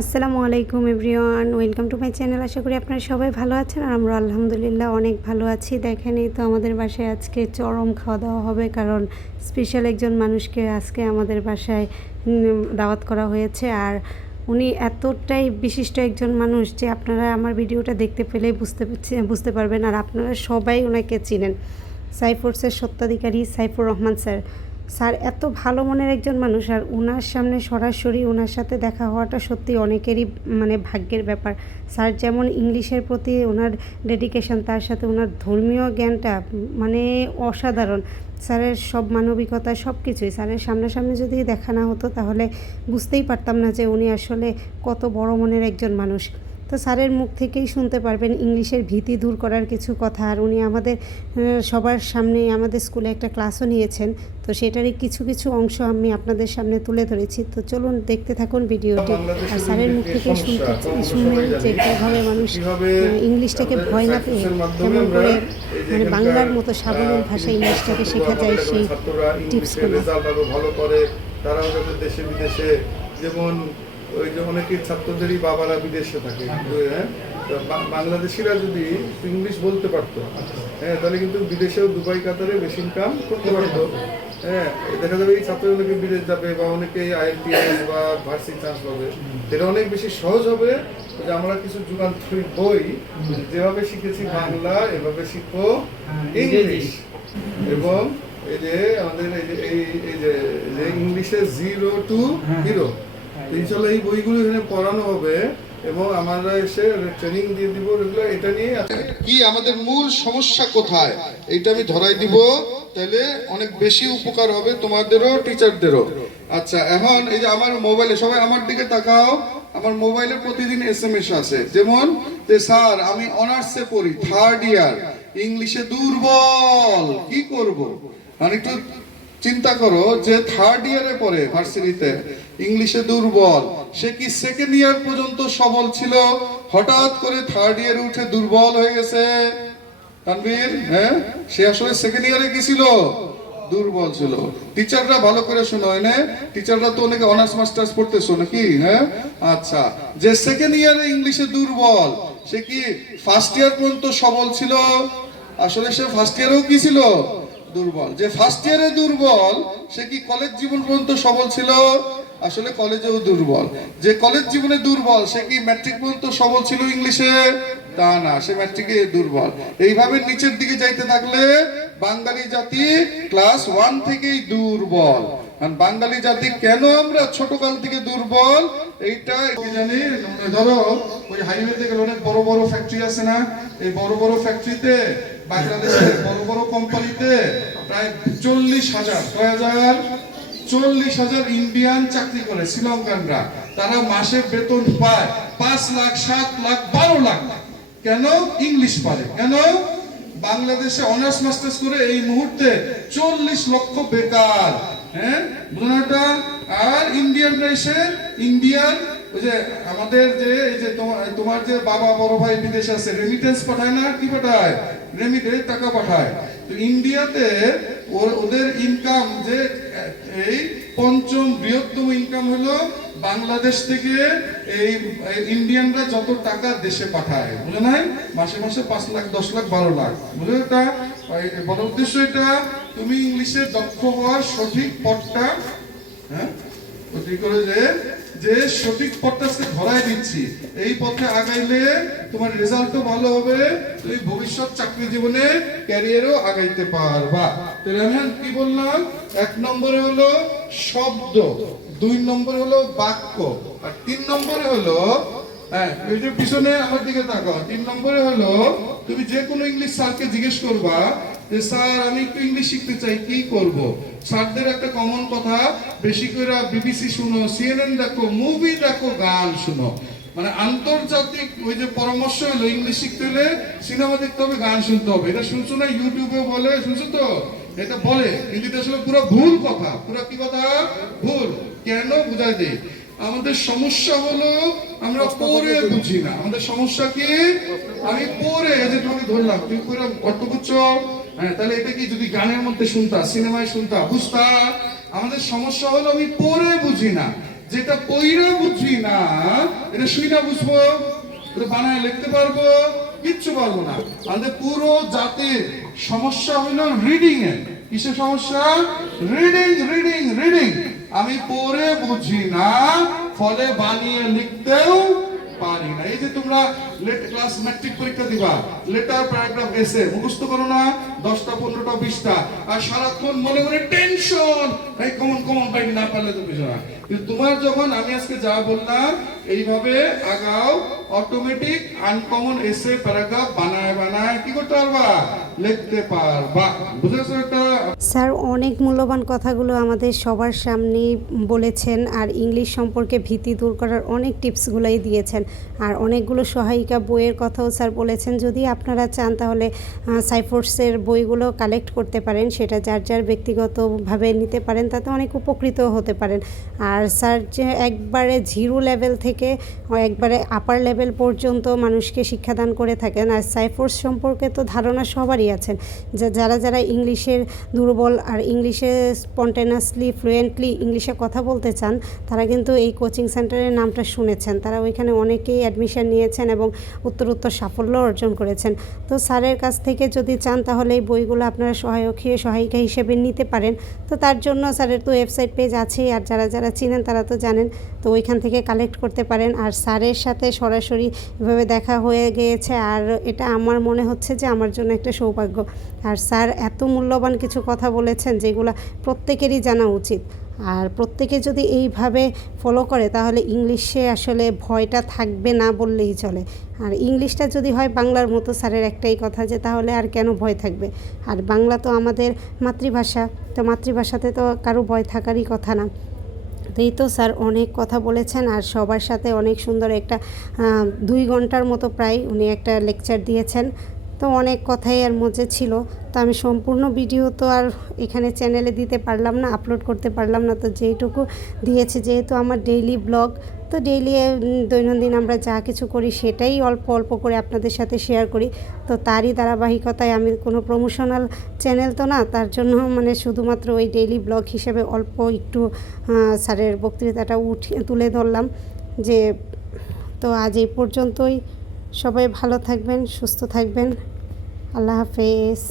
আসসালামু আলাইকুম everyone, welcome to my channel. আশা করি আপনারা সবাই ভালো আছেন আর আমরা আলহামদুলিল্লাহ অনেক ভালো আছি। দেখেনই তো আমাদের বাসায় আজকে চরম খাওয়া দাওয়া হবে, কারণ স্পেশাল একজন মানুষকে আজকে আমাদের বাসায় দাওয়াত করা হয়েছে। আর উনি এতটাই বিশিষ্ট একজন মানুষ যে আপনারা আমার ভিডিওটা দেখতে পেলেই বুঝতে পারবেন। আর আপনারা সবাই ওনাকে চিনেন, সাইফোর্সের স্বত্বাধিকারী সাইফুর রহমান স্যার। স্যার এত ভালো মনের একজন মানুষ, আর ওনার সামনে সরাসরি ওনার সাথে দেখা হওয়াটা সত্যি অনেকেরই ভাগ্যের ব্যাপার। স্যার যেমন ইংলিশের প্রতি ওনার ডেডিকেশন, তার সাথে ওনার ধর্মীয় জ্ঞানটা অসাধারণ। স্যারের সব মানবিকতা সব কিছুই, স্যারের সামনাসামনি যদি দেখা না হতো তাহলে বুঝতেই পারতাম না যে উনি আসলে কত বড় মনের একজন মানুষ। তো স্যারের মুখ থেকেই শুনতে পারবেন ইংলিশের ভীতি দূর করার কিছু কথা। আর উনি আমাদের সবার সামনে আমাদের স্কুলে একটা ক্লাসও নিয়েছেন, তো সেটারই কিছু কিছু অংশ আমি আপনাদের সামনে তুলে ধরেছি। তো চলুন দেখতে থাকুন ভিডিওটি। আর স্যারের মুখ থেকেই শুনবেন যে কীভাবে মানুষ ইংলিশটাকে ভয় না পেয়ে কেমন করে বাংলার মতো সাবলীল ভাষায় ইংলিশটাকে শেখা যায় সেই টিপসগুলো। ভালো করে তারাও যাতে দেশে বিদেশে, যেমন ওই যে অনেকের ছাত্রদেরই বাবারা বিদেশে থাকে, হ্যাঁ, বাংলাদেশিরা যদি ইংলিশ বলতে পারতো, হ্যাঁ, তাহলে কিন্তু বিদেশেও দুবাই কাতারে বেশি ইনকাম করতে পারতো। হ্যাঁ, দেখা যাবে এই ছাত্র অনেকে বিদেশ যাবে বা অনেকে IELTS বা ভার্সিটি চান্স পাবে, এটা অনেক বেশি সহজ হবে যে আমরা কিছু যুগান্তরিক বই যেভাবে শিখেছি বাংলা এভাবে শিখবো ইংলিশ। এবং এই যে আমাদের এই যে ইংলিশে 0 to hero, ইনশাআল্লাহ এই বইগুলো এখানে পড়ানো হবে এবং আমরা এসে ট্রেনিং দিয়ে দিব। এটা নিয়ে কি আমাদের মূল সমস্যা কোথায় এটা আমি ধরাই দিব, তাহলে অনেক বেশি উপকার হবে তোমাদেরও, টিচারদেরও। আচ্ছা, এখন এই যে আমার মোবাইলে, সবাই আমার দিকে তাকাও, আমার মোবাইলে প্রতিদিন SMS আছে, যেমন যে স্যার আমি অনার্সে পড়ি, 3rd ইয়ার, ইংলিশে দুর্বল, কি করব? মানে একটু চিন্তা করো যে 3rd ইয়ারে পড়ে ভার্সিটিতে, ইংলিশে দুর্বল, সে কি 2nd ইয়ার পর্যন্ত সবল ছিল, হঠাৎ করে 3rd ইয়ারে উঠে দুর্বল হয়ে গেছে? তানভীর, হ্যাঁ, সে আসলে 2nd ইয়ারে কি ছিল? দুর্বল ছিল। টিচাররা ভালো করে শোনো, না টিচাররা তো অনেকে অনার্স মাস্টার্স পড়তেছো নাকি? হ্যাঁ, আচ্ছা, যে 2nd ইয়ারে ইংলিশে দুর্বল, সে কি 1st ইয়ার পর্যন্ত সবল ছিল? আসলে সে 1st ইয়ারেও কি ছিল? দুর্বল। যে 1st ইয়ারে দুর্বল, সে কি কলেজ জীবন পর্যন্ত সবল ছিল? আসলে কলেজেও দুর্বল। যে কলেজ জীবনে দুর্বল, সে কি ম্যাট্রিক পর্যন্ত সবল ছিল ইংলিশে? তা না, সে ম্যাট্রিকে দুর্বল। এইভাবে নিচের দিকে যাইতে থাকলে বাঙালি জাতি ক্লাস 1 থেকেই দুর্বল। আর বাঙালি জাতি কেন আমরা ছোটকাল থেকে দুর্বল, এইটা কি জানি। ধরো ওই হাইওয়েতে গেলে অনেক বড় বড় ফ্যাক্টরি আছে না, এই বড় বড় ফ্যাক্টরিতে বাংলাদেশের বড় বড় কোম্পানিতে প্রায় 40,000, 40,000 ইন্ডিয়ান চাকরি করে, শ্রীলঙ্কানরা। তারা মাসে বেতন পায় 5 লাখ, 7 লাখ, 12 লাখ। কেন? ইংলিশ পারে। কেন? বাংলাদেশে অনার্স মাস্টার্স করে এই মুহূর্তে 40 লক্ষ বেকার। হ্যাঁ, বুঝানোটা। আর ইন্ডিয়ানরা এসে ইন্ডিয়ান ওই যে আমাদের যে এই যে তোমার যে বাবা বড় ভাই বিদেশে আছে, রেমিটেন্স পাঠায় না, কি পাঠায়? রেমিটেন্স টাকা পাঠায়। তো ইন্ডিয়াতে ওদের ইনকাম যে এই 5ম বৃহত্তম ইনকাম হলো বাংলাদেশ থেকে এই ইন্ডিয়ানরা যত টাকা দেশে পাঠায়, বুঝে নাই? মাসে মাসে 5 লাখ, 10 লাখ, 12 লাখ। বুঝলে? এটা বড় উদ্দেশ্য, এটা তুমি ইংলিশে দক্ষ হওয়ার সঠিক পথটা, হ্যাঁ, করে যে সঠিক পথটা ধরাই দিচ্ছি, এই পথে আগাইলে তোমার রেজাল্টও ভালো হবে, তুমি ভবিষ্যৎ চাকরি জীবনে ক্যারিয়ারও আগাইতে পারবা। তাহলে আমি কি বললাম? 1 নম্বরে হলো শব্দ, 2 নম্বরে হলো বাক্য, আর 3 নম্বরে হলো, হ্যাঁ, এই যে পিছনে আমার দিকে তাকাও, 3 নম্বরে হলো তুমি যে কোনো ইংলিশ স্যারকে জিজ্ঞেস করবা যে স্যার আমি একটু ইংলিশ শিখতে চাই, কি করব? স্যারদের একটা কমন কথা, বেশি করে BBC শুনো, CNN দেখো, মুভি দেখো, গান শুনো। মানে আন্তর্জাতিক ওই যে পরামর্শ হলো ইংলিশ শিখতে হলে সিনেমা দেখতে হবে, গান শুনতে হবে। এটা শুনছো না? ইউটিউবে বলে, শুনছো তো? এটা বলে, কিন্তু এটা আসলে পুরো ভুল কথা। পুরো কি কথা? ভুল। কেন? বুঝাই দেই। আমাদের সমস্যা হলো আমরা পড়ে বুঝি না। আমাদের সমস্যা কি? আমি পড়ে, যে তোমাকে ধরলাম, তুমি পুরো অর্থ বুঝছো, হ্যাঁ, তাহলে এটা কি যদি গানের মধ্যে শুনতা, সিনেমায় শুনতা, বুঝতা? আমাদের সমস্যা হলো আমি পড়ে বুঝি না। যেটা পইরা বুঝি না এটা শুই না বুঝবো, এটা বানায় লিখতে পারবো, কিচ্ছু পারবো না। আমাদের পুরো জাতির সমস্যা হলো রিডিং এ। কিসের সমস্যা? Reading reading reading. আমি পড়ে বুঝি না, ফলে বানিয়ে লিখতেও পারি না। এই যে তোমরা ক্লাস ম্যাট্রিক পরীক্ষা দিবা, লেটার প্যারাগ্রাফ এসে মুখস্থ করো না 10টা 15টা 20টা, আর সারাক্ষণ মনে মনে টেনশন, এই কমন কমন পাই না, পারলে তো কিছু না। কিন্তু তোমার যখন আমি আজকে যা বললাম এইভাবে আগাও, অটোমেটিক আনকমন এসে প্যারাগ্রাফ বানায় বানায় কি করতে পারবা? লিখতে পারবা। বুঝেছো এটা? স্যার অনেক মূল্যবান কথাগুলো আমাদের সবার সামনে বলেছেন, আর ইংলিশ সম্পর্কে ভীতি দূর করার অনেক টিপসগুলোই দিয়েছেন, আর অনেকগুলো সহায়িকা বইয়ের কথাও স্যার বলেছেন। যদি আপনারা চান তাহলে সাইফোর্সের বইগুলো কালেক্ট করতে পারেন, সেটা যার যার ব্যক্তিগতভাবে নিতে পারেন, তাতে অনেক উপকৃত হতে পারেন। আর স্যার যে একবারে জিরো লেভেল থেকে একবারে আপার লেভেল পর্যন্ত মানুষকে শিক্ষাদান করে থাকেন। আর সাইফোর্স সম্পর্কে তো ধারণা সবারই আছেন, যারা যারা ইংলিশের দুর্বল আর ইংলিশে স্পন্টেনাসলি ফ্লুয়েন্টলি ইংলিশে কথা বলতে চান, তারা কিন্তু এই কোচিং সেন্টারের নামটা শুনেছেন। তারা ওইখানে অনেকেই অ্যাডমিশন নিয়েছেন এবং উত্তরোত্তর সাফল্য অর্জন করেছেন। তো স্যারের কাছ থেকে যদি চান তাহলে এই বইগুলো আপনারা সহায়িকা হিসেবে নিতে পারেন। তো তার জন্য স্যারের তো ওয়েবসাইট পেজ আছেই, আর যারা যারা চিনেন তারা তো জানেন, তো ওইখান থেকে কালেক্ট করতে পারেন। আর স্যারের সাথে সরাসরি এভাবে দেখা হয়ে গিয়েছে, আর এটা আমার মনে হচ্ছে যে আমার জন্য একটা সৌভাগ্য। আর স্যার এত মূল্যবান কিছু কথা বলেছেন যেগুলো প্রত্যেকেরই জানা উচিত। আর প্রত্যেকে যদি এইভাবে ফলো করে তাহলে ইংলিশে আসলে ভয়টা থাকবে না বললেই চলে। আর ইংলিশটা যদি হয় বাংলার মতো, স্যারের একটাই কথা যে তাহলে আর কেন ভয় থাকবে। আর বাংলা তো আমাদের মাতৃভাষা, তো মাতৃভাষাতে তো কারো ভয় থাকারই কথা না। তো এই তো স্যার অনেক কথা বলেছেন, আর সবার সাথে অনেক সুন্দর একটা 2 ঘন্টার মতো প্রায় উনি একটা লেকচার দিয়েছেন। তো অনেক কথাই এর মধ্যে ছিল। তো আমি সম্পূর্ণ ভিডিও তো আর এখানে চ্যানেলে দিতে পারলাম না, আপলোড করতে পারলাম না। তো যেইটুকু দিয়েছে, যেহেতু আমার ডেইলি ব্লগ, তো ডেইলি দৈনন্দিন আমরা যা কিছু করি সেটাই অল্প অল্প করে আপনাদের সাথে শেয়ার করি। তো তারই ধারাবাহিকতায়, আমি কোনো প্রমোশনাল চ্যানেল তো না, তার জন্য মানে শুধুমাত্র ওই ডেইলি ব্লগ হিসেবে অল্প একটু স্যারের বক্তৃতাটা তুলে ধরলাম। যে তো আজ এই পর্যন্তই। সবাই ভালো থাকবেন, সুস্থ থাকবেন। আল্লাহ হাফেজ।